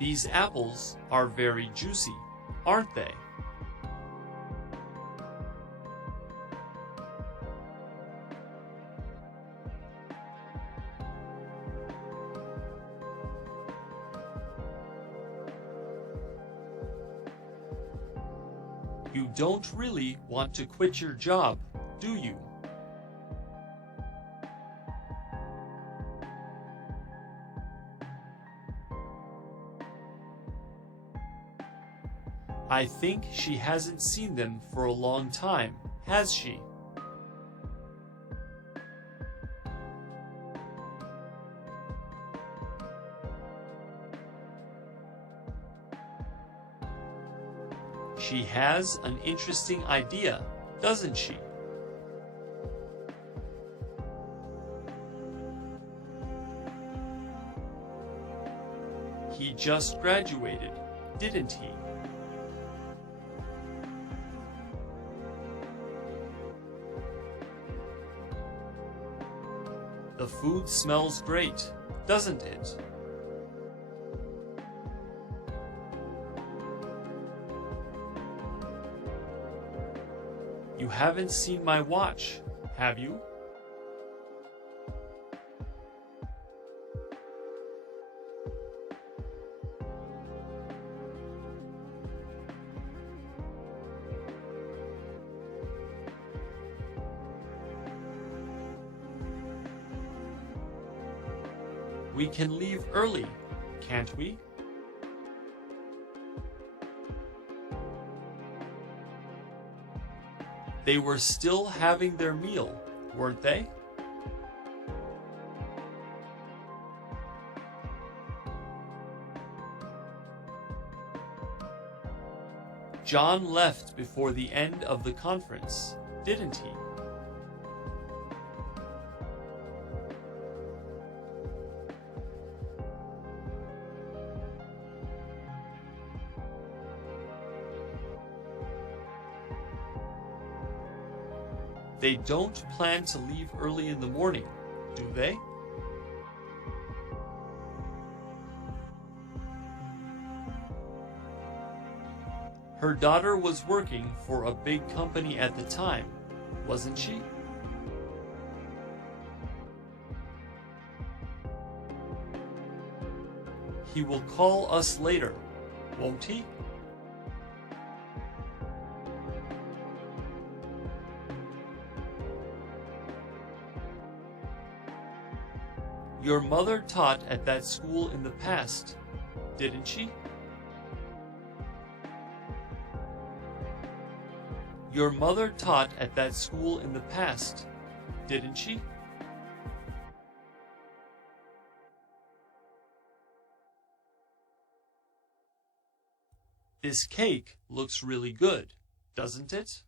These apples are very juicy, aren't they? You don't really want to quit your job, do you? I think she hasn't seen them for a long time, has she? She has an interesting idea, doesn't she? He just graduated, didn't he? The food smells great, doesn't it? You haven't seen my watch, have you? We can leave early, can't we? They were still having their meal, weren't they? John left before the end of the conference, didn't he? They don't plan to leave early in the morning, do they? Her daughter was working for a big company at the time, wasn't she? He will call us later, won't he? Your mother taught at that school in the past, didn't she? Your mother taught at that school in the past, didn't she? This cake looks really good, doesn't it?